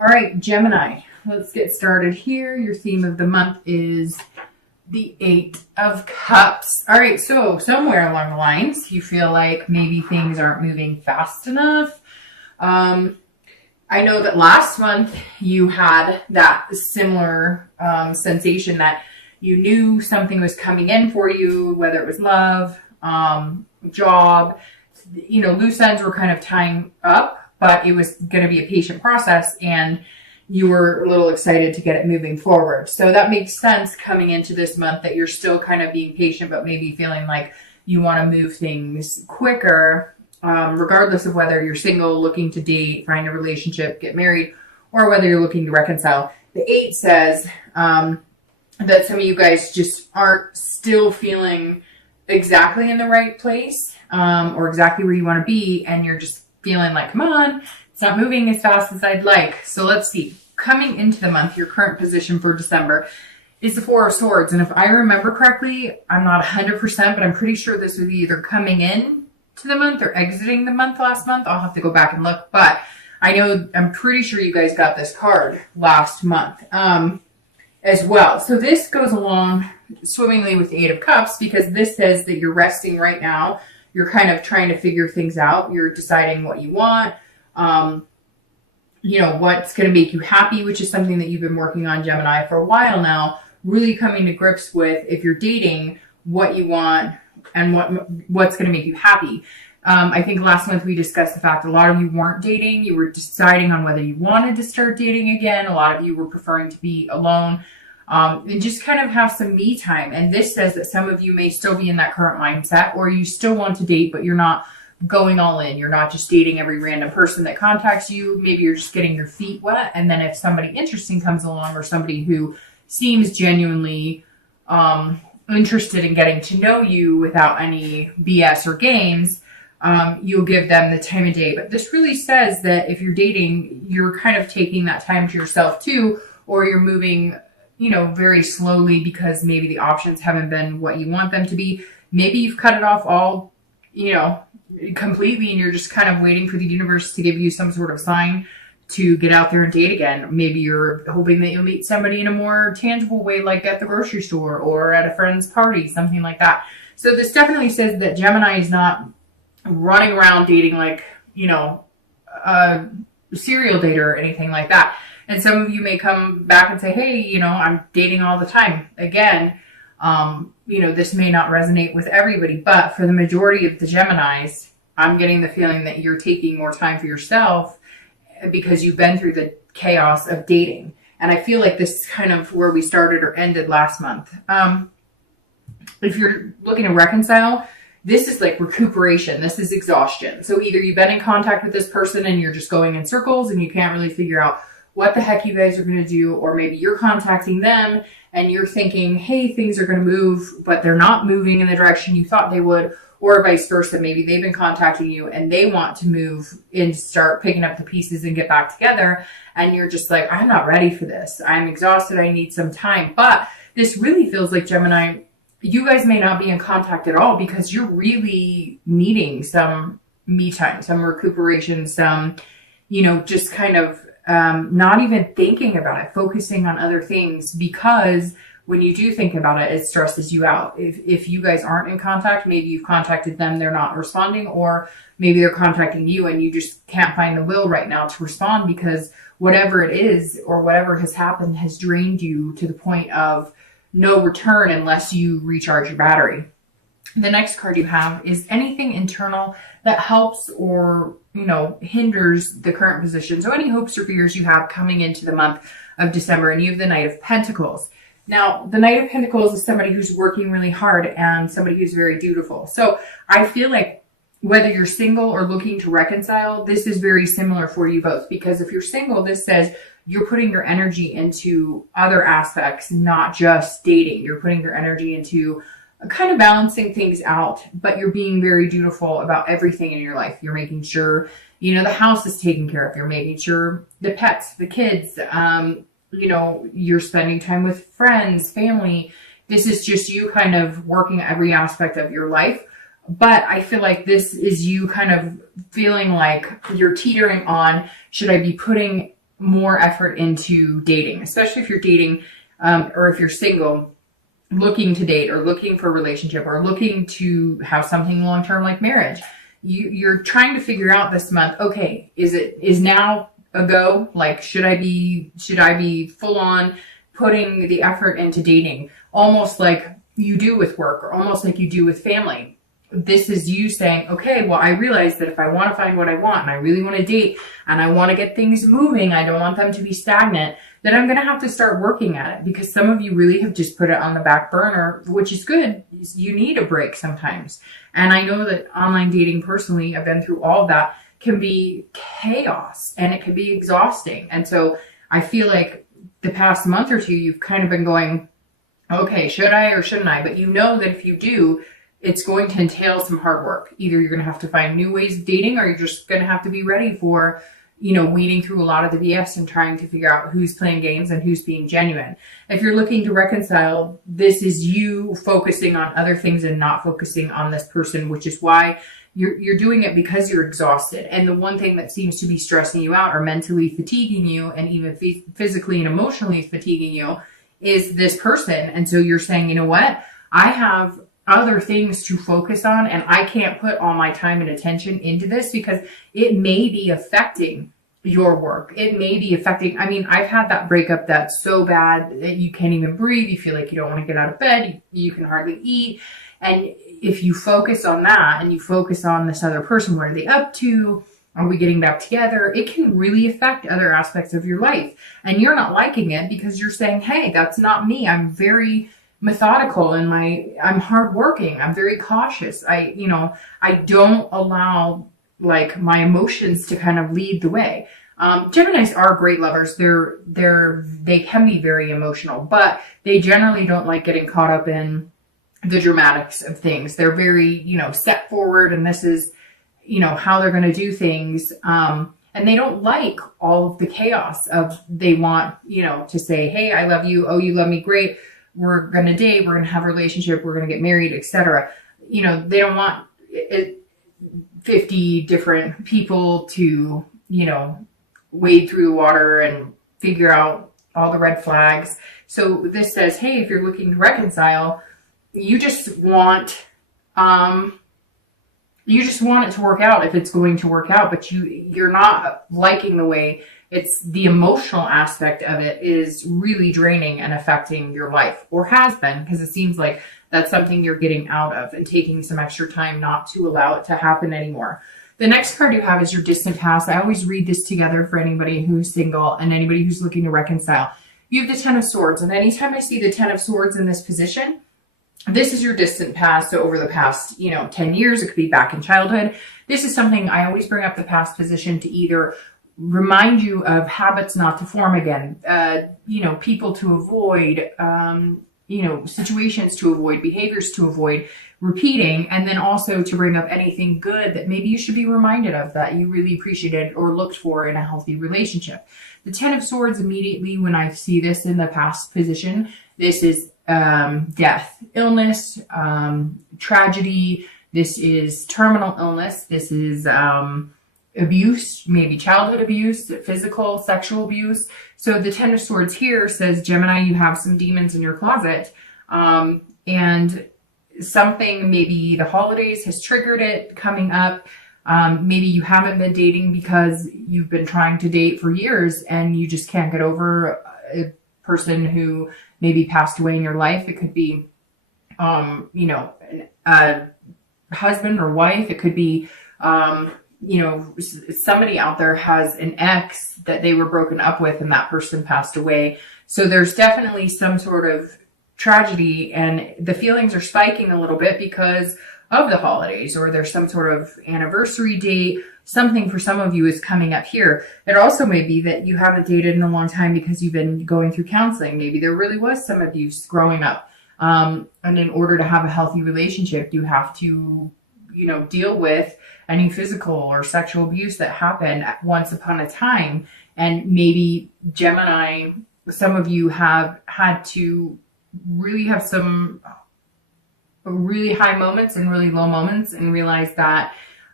All right, Gemini, let's get started here. Your theme of the month is the Eight of Cups. All right, so somewhere along the lines, you feel like maybe things aren't moving fast enough. I know that last month you had that similar sensation that you knew something was coming in for you, whether it was love, job, loose ends were kind of tying up, but it was going to be a patient process and you were a little excited to get it moving forward. So that makes sense coming into this month that you're still kind of being patient, but maybe feeling like you want to move things quicker, regardless of whether you're single, looking to date, find a relationship, get married, or whether you're looking to reconcile. The 8 says that some of you guys just aren't still feeling exactly in the right place or exactly where you want to be, and you're just feeling like, come on, it's not moving as fast as I'd like. So let's see. Coming into the month, your current position for December is the 4 of Swords. And if I remember correctly, I'm not 100%, but I'm pretty sure this was either coming in to the month or exiting the month last month. I'll have to go back and look. But I'm pretty sure you guys got this card last month as well. So this goes along swimmingly with the 8 of Cups because this says that you're resting right now. You're kind of trying to figure things out. You're deciding what you want. What's going to make you happy, which is something that you've been working on, Gemini, for a while now, really coming to grips with, if you're dating, what you want and what's going to make you happy. I think last month we discussed the fact a lot of you weren't dating. You were deciding on whether you wanted to start dating again. A lot of you were preferring to be alone and just kind of have some me time. And this says that some of you may still be in that current mindset, or you still want to date, but you're not going all in. You're not just dating every random person that contacts you. Maybe you're just getting your feet wet. And then if somebody interesting comes along, or somebody who seems genuinely interested in getting to know you without any BS or games, you'll give them the time of day. But this really says that if you're dating, you're kind of taking that time to yourself too, or you're moving, very slowly because maybe the options haven't been what you want them to be. Maybe you've cut it off all, completely, and you're just kind of waiting for the universe to give you some sort of sign to get out there and date again. Maybe you're hoping that you'll meet somebody in a more tangible way, like at the grocery store or at a friend's party, something like that. So this definitely says that Gemini is not running around dating like, a serial dater or anything like that. And some of you may come back and say, hey, I'm dating all the time. Again, this may not resonate with everybody, but for the majority of the Geminis, I'm getting the feeling that you're taking more time for yourself because you've been through the chaos of dating. And I feel like this is kind of where we started or ended last month. If you're looking to reconcile, this is like recuperation. This is exhaustion. So either you've been in contact with this person and you're just going in circles and you can't really figure out what the heck you guys are going to do, or maybe you're contacting them and you're thinking, hey, things are going to move, but they're not moving in the direction you thought they would, or vice versa. Maybe they've been contacting you and they want to move and start picking up the pieces and get back together. And you're just like, I'm not ready for this. I'm exhausted. I need some time. But this really feels like, Gemini, you guys may not be in contact at all because you're really needing some me time, some recuperation, some, just kind of not even thinking about it, focusing on other things, because when you do think about it, it stresses you out. If you guys aren't in contact, maybe you've contacted them, they're not responding, or maybe they're contacting you and you just can't find the will right now to respond because whatever it is or whatever has happened has drained you to the point of no return unless you recharge your battery. The next card you have is anything internal that helps or, hinders the current position. So any hopes or fears you have coming into the month of December, and you have the Knight of Pentacles. Now, the Knight of Pentacles is somebody who's working really hard and somebody who's very dutiful. So I feel like whether you're single or looking to reconcile, this is very similar for you both, because if you're single, this says you're putting your energy into other aspects, not just dating. You're putting your energy into kind of balancing things out, but you're being very dutiful about everything in your life. You're making sure, the house is taken care of. You're making sure the pets, the kids, you're spending time with friends, family. This is just you kind of working every aspect of your life. But I feel like this is you kind of feeling like you're teetering on, should I be putting more effort into dating, especially if you're dating or if you're single, looking to date or looking for a relationship or looking to have something long-term like marriage. You're trying to figure out this month, okay, is now a go? Like, should I be full on putting the effort into dating, almost like you do with work or almost like you do with family? This is you saying, okay, well, I realize that if I want to find what I want and I really want to date and I want to get things moving, I don't want them to be stagnant, then I'm going to have to start working at it, because some of you really have just put it on the back burner, which is good. You need a break sometimes. And I know that online dating, personally, I've been through all of that, can be chaos and it can be exhausting. And so I feel like the past month or two, you've kind of been going, okay, should I or shouldn't I? But you know that if you do, it's going to entail some hard work. Either you're going to have to find new ways of dating, or you're just going to have to be ready for, weeding through a lot of the BS and trying to figure out who's playing games and who's being genuine. If you're looking to reconcile, this is you focusing on other things and not focusing on this person, which is why you're doing it, because you're exhausted. And the one thing that seems to be stressing you out or mentally fatiguing you and even physically and emotionally fatiguing you is this person. And so you're saying, you know what? I have other things to focus on, and I can't put all my time and attention into this because it may be affecting your work. It may be affecting, I've had that breakup that's so bad that you can't even breathe. You feel like you don't want to get out of bed. You can hardly eat. And if you focus on that and you focus on this other person, what are they up to? Are we getting back together? It can really affect other aspects of your life. And you're not liking it because you're saying, hey, that's not me. I'm very methodical and I'm hardworking. I'm very cautious. I don't allow my emotions to kind of lead the way. Geminis are great lovers. They can be very emotional, but they generally don't like getting caught up in the dramatics of things. They're very, set forward, and this is, how they're going to do things. And they don't like all of the chaos of, they want, to say, hey, I love you. Oh, you love me. Great. We're going to date. We're going to have a relationship. We're going to get married, etc. They don't want 50 different people to, wade through the water and figure out all the red flags. So this says, hey, if you're looking to reconcile, you just want it to work out if it's going to work out, but you're not liking the way it's the emotional aspect of it is really draining and affecting your life, or has been, because it seems like that's something you're getting out of and taking some extra time not to allow it to happen anymore. The next card you have is your distant past. I always read this together for anybody who's single and anybody who's looking to reconcile. You have the Ten of Swords, and anytime I see the Ten of Swords in this position, this is your distant past. So over the past, 10 years, it could be back in childhood. This is something I always bring up, the past position, to either remind you of habits not to form again, people to avoid, situations to avoid, behaviors to avoid repeating, and then also to bring up anything good that maybe you should be reminded of that you really appreciated or looked for in a healthy relationship. The Ten of Swords, immediately when I see this in the past position, this is death, illness, tragedy. This is terminal illness. This is abuse, maybe childhood abuse, physical, sexual abuse. So the Ten of Swords here says, Gemini, you have some demons in your closet, and something, maybe the holidays has triggered it coming up. Maybe you haven't been dating because you've been trying to date for years and you just can't get over a person who maybe passed away in your life. It could be, a husband or wife. It could be, somebody out there has an ex that they were broken up with and that person passed away. So there's definitely some sort of tragedy, and the feelings are spiking a little bit because of the holidays, or there's some sort of anniversary date. Something for some of you is coming up here. It also may be that you haven't dated in a long time because you've been going through counseling. Maybe there really was some abuse growing up. And in order to have a healthy relationship, you have to, deal with any physical or sexual abuse that happened once upon a time. And maybe Gemini, some of you have had to really have some really high moments and really low moments and realize that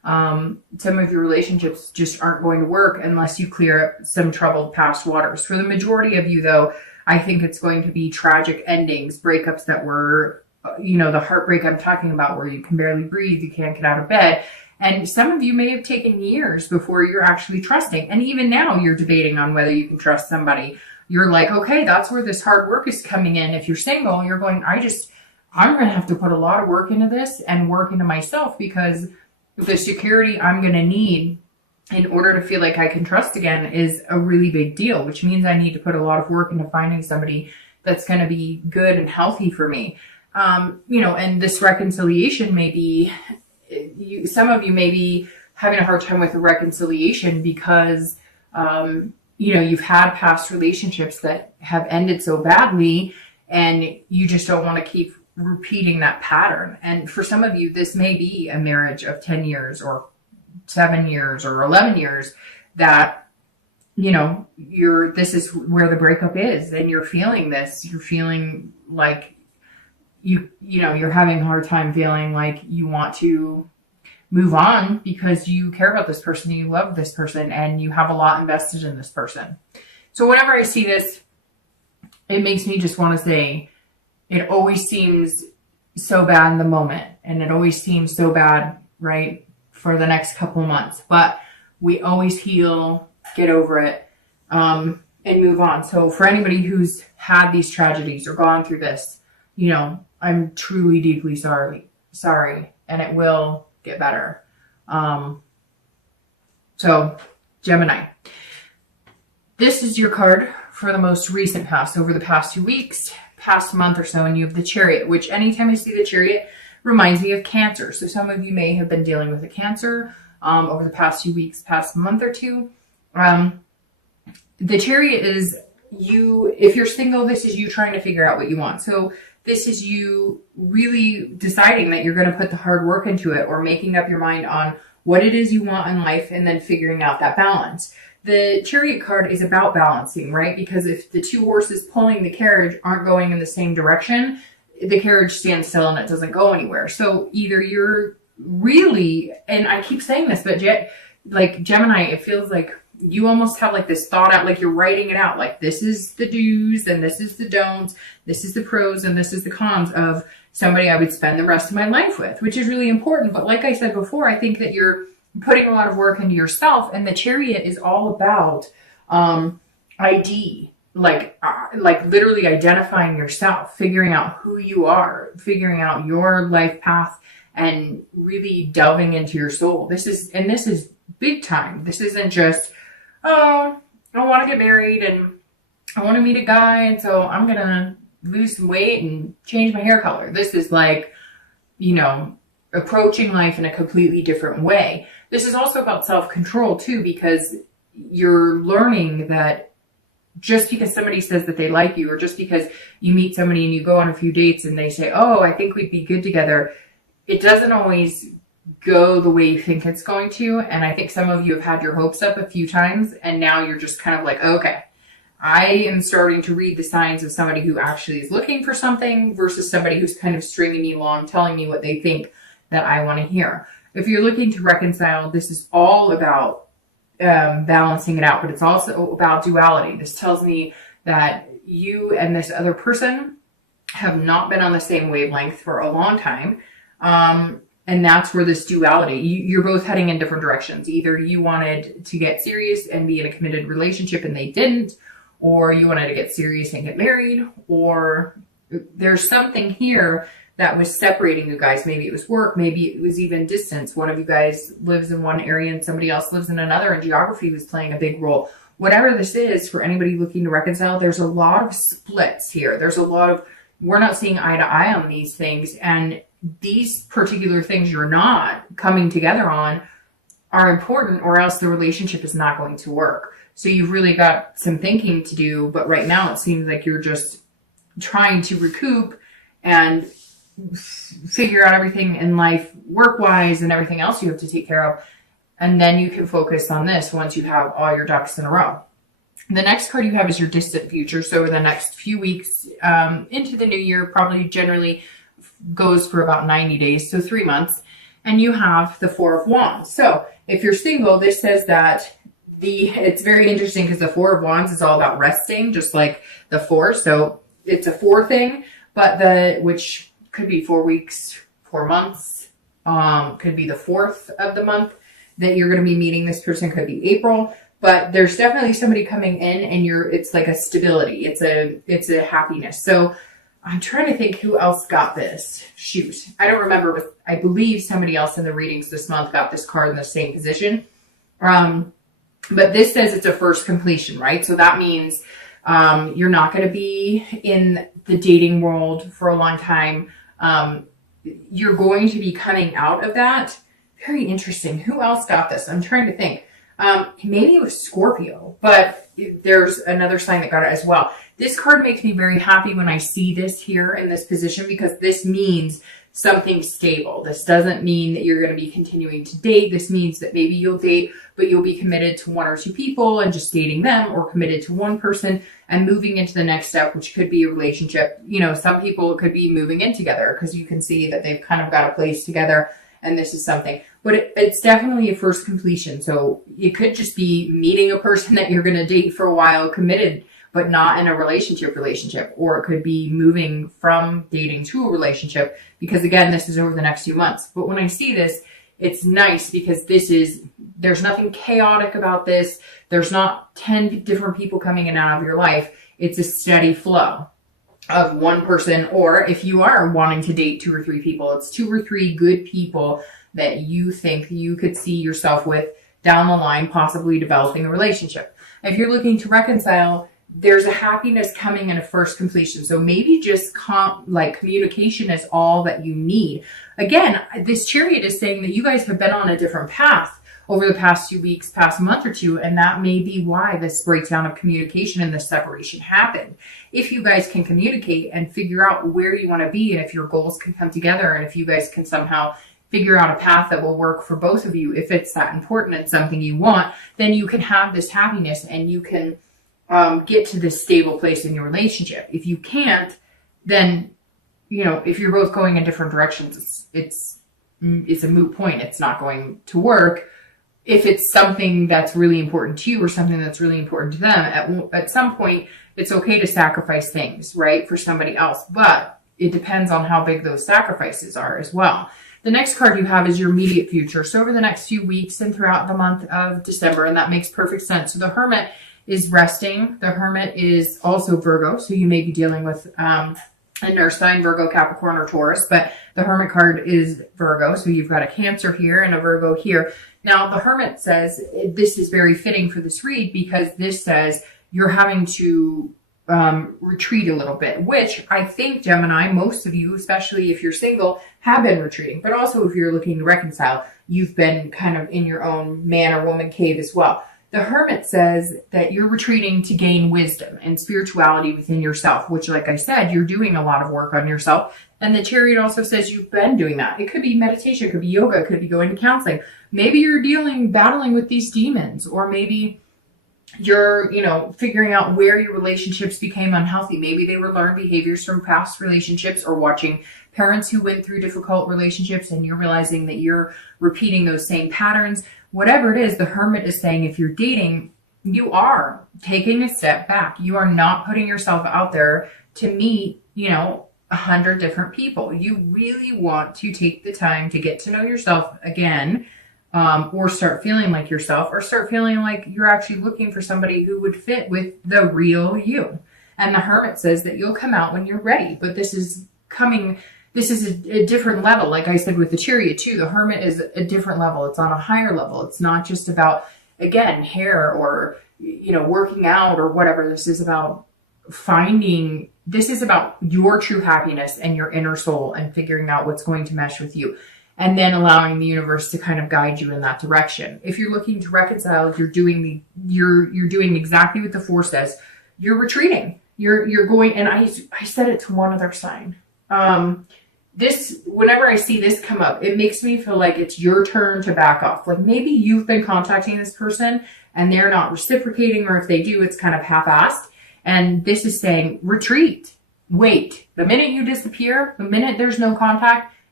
Some of your relationships just aren't going to work unless you clear up some troubled past waters. For the majority of you, though, I think it's going to be tragic endings, breakups that were, the heartbreak I'm talking about, where you can barely breathe, you can't get out of bed. And some of you may have taken years before you're actually trusting. And even now you're debating on whether you can trust somebody. You're like, okay, that's where this hard work is coming in. If you're single, you're going, I'm going to have to put a lot of work into this and work into myself, because the security I'm going to need in order to feel like I can trust again is a really big deal, which means I need to put a lot of work into finding somebody that's going to be good and healthy for me. And this reconciliation may be, some of you may be having a hard time with the reconciliation because, you've had past relationships that have ended so badly, and you just don't want to keep repeating that pattern. And for some of you, this may be a marriage of 10 years or 7 years or 11 years that, this is where the breakup is, and you're feeling this. You're feeling like you're having a hard time feeling like you want to move on because you care about this person, you love this person, and you have a lot invested in this person. So whenever I see this, it makes me just want to say, it always seems so bad in the moment, and it always seems so bad, right, for the next couple of months. But we always heal, get over it, and move on. So for anybody who's had these tragedies or gone through this, I'm truly deeply sorry, and it will get better. So Gemini, this is your card for the most recent past, over the past 2 weeks, past month or so, and you have the Chariot, which anytime I see the Chariot reminds me of Cancer. So some of you may have been dealing with a Cancer over the past few weeks, past month or two. The Chariot is you, if you're single, this is you trying to figure out what you want. So this is you really deciding that you're going to put the hard work into it, or making up your mind on what it is you want in life, and then figuring out that balance. The Chariot card is about balancing, right? Because if the two horses pulling the carriage aren't going in the same direction, the carriage stands still and it doesn't go anywhere. So either you're really, and I keep saying this, but like Gemini, it feels like you almost have like this thought out, like you're writing it out, like this is the do's and this is the don'ts, this is the pros and this is the cons of somebody I would spend the rest of my life with, which is really important. But like I said before, I think that you're putting a lot of work into yourself, and the Chariot is all about ID, like literally identifying yourself, figuring out who you are, figuring out your life path, and really delving into your soul. This is big time. This isn't just, oh, I want to get married and I want to meet a guy, and so I'm going to lose some weight and change my hair color. This is like, approaching life in a completely different way. This is also about self-control too, because you're learning that just because somebody says that they like you, or just because you meet somebody and you go on a few dates and they say, oh, I think we'd be good together, it doesn't always go the way you think it's going to. And I think some of you have had your hopes up a few times, and now you're just kind of like, okay, I am starting to read the signs of somebody who actually is looking for something versus somebody who's kind of stringing me along, telling me what they think that I want to hear. If you're looking to reconcile, this is all about balancing it out, but it's also about duality. This tells me that you and this other person have not been on the same wavelength for a long time. And that's where this duality, you're both heading in different directions. Either you wanted to get serious and be in a committed relationship and they didn't, or you wanted to get serious and get married, or there's something here that was separating you guys. Maybe it was work, maybe it was even distance. One of you guys lives in one area and somebody else lives in another, and geography was playing a big role. Whatever this is, for anybody looking to reconcile, there's a lot of splits here. There's a lot of, we're not seeing eye to eye on these things, and these particular things you're not coming together on are important, or else the relationship is not going to work. So you've really got some thinking to do, but right now it seems like you're just trying to recoup and figure out everything in life work-wise and everything else you have to take care of. And then you can focus on this once you have all your ducks in a row. The next card you have is your distant future. So the next few weeks into the new year, probably generally goes for about 90 days, so 3 months. and you have the Four of Wands. So if you're single, this says that it's very interesting because the Four of Wands is all about resting, just like the Four. So it's a 4 thing, but which could be 4 weeks, 4 months, could be the 4th of the month that you're going to be meeting this person, could be April, but there's definitely somebody coming in and it's like a stability. It's a happiness. So I'm trying to think who else got this. Shoot. I don't remember, but I believe somebody else in the readings this month got this card in the same position. But this says it's a first completion, right? So that means you're not going to be in the dating world for a long time. You're going to be coming out of that. Very interesting. Who else got this? I'm trying to think. Maybe it was Scorpio, but there's another sign that got it as well. This card makes me very happy when I see this here in this position, because this means something stable. This doesn't mean that you're going to be continuing to date. This means that maybe you'll date, but you'll be committed to 1 or 2 people and just dating them, or committed to one person and moving into the next step, which could be a relationship. You know, some people could be moving in together because you can see that they've kind of got a place together, and this is something. But it's definitely a first completion. So it could just be meeting a person that you're going to date for a while, committed, but not in a relationship, or it could be moving from dating to a relationship, because again, this is over the next few months. But when I see this, it's nice because there's nothing chaotic about this. There's not 10 different people coming in and out of your life. It's a steady flow of one person, or if you are wanting to date 2 or 3 people, it's 2 or 3 good people that you think you could see yourself with down the line, possibly developing a relationship. If you're looking to reconcile, there's a happiness coming in a first completion. So maybe just communication is all that you need. Again, this Chariot is saying that you guys have been on a different path over the past few weeks, past month or two, and that may be why this breakdown of communication and this separation happened. If you guys can communicate and figure out where you want to be, and if your goals can come together, and if you guys can somehow figure out a path that will work for both of you, if it's that important and something you want, then you can have this happiness and you can get to this stable place in your relationship. If you can't, then, you know, if you're both going in different directions, it's a moot point. It's not going to work. If it's something that's really important to you or something that's really important to them, at some point, it's okay to sacrifice things, right, for somebody else. But it depends on how big those sacrifices are as well. The next card you have is your immediate future. So over the next few weeks and throughout the month of December, and that makes perfect sense. So the Hermit is resting. The Hermit is also Virgo. So you may be dealing with a nurse sign, Virgo, Capricorn, or Taurus, but the Hermit card is Virgo. So you've got a Cancer here and a Virgo here. Now the Hermit says this is very fitting for this read, because this says you're having to retreat a little bit, which I think, Gemini, most of you, especially if you're single, have been retreating. But also if you're looking to reconcile, you've been kind of in your own man or woman cave as well. The Hermit says that you're retreating to gain wisdom and spirituality within yourself, which, like I said, you're doing a lot of work on yourself. And the Chariot also says you've been doing that. It could be meditation, it could be yoga, it could be going to counseling. Maybe you're battling with these demons, or maybe you're, figuring out where your relationships became unhealthy. Maybe they were learned behaviors from past relationships, or watching parents who went through difficult relationships, and you're realizing that you're repeating those same patterns. Whatever it is, the Hermit is saying if you're dating, you are taking a step back. You are not putting yourself out there to meet, 100 different people. You really want to take the time to get to know yourself again, or start feeling like yourself, or start feeling like you're actually looking for somebody who would fit with the real you. And the Hermit says that you'll come out when you're ready, but this is a different level. Like I said with the Chariot too, the Hermit is a different level. It's on a higher level. It's not just about, again, hair or, working out or whatever. This is about your true happiness and your inner soul, and figuring out what's going to mesh with you, and then allowing the universe to kind of guide you in that direction. If you're looking to reconcile, you're doing exactly what the 4 says. You're retreating. You're going, and I said it to one other sign. Whenever I see this come up, it makes me feel like it's your turn to back off. Like maybe you've been contacting this person and they're not reciprocating, or if they do, it's kind of half-assed. And this is saying, retreat, wait. The minute you disappear, the minute there's no contact,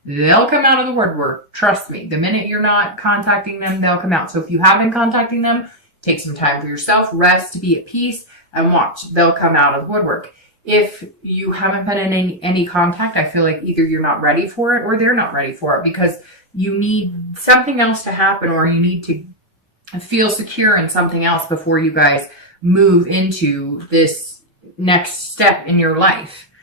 they'll come out of the woodwork. Trust me. The minute you're not contacting them, they'll come out. So if you have been contacting them, take some time for yourself, rest, be at peace, and watch. They'll come out of the woodwork. If you haven't been in any contact, I feel like either you're not ready for it or they're not ready for it, because you need something else to happen, or you need to feel secure in something else before you guys move into this next step in your life.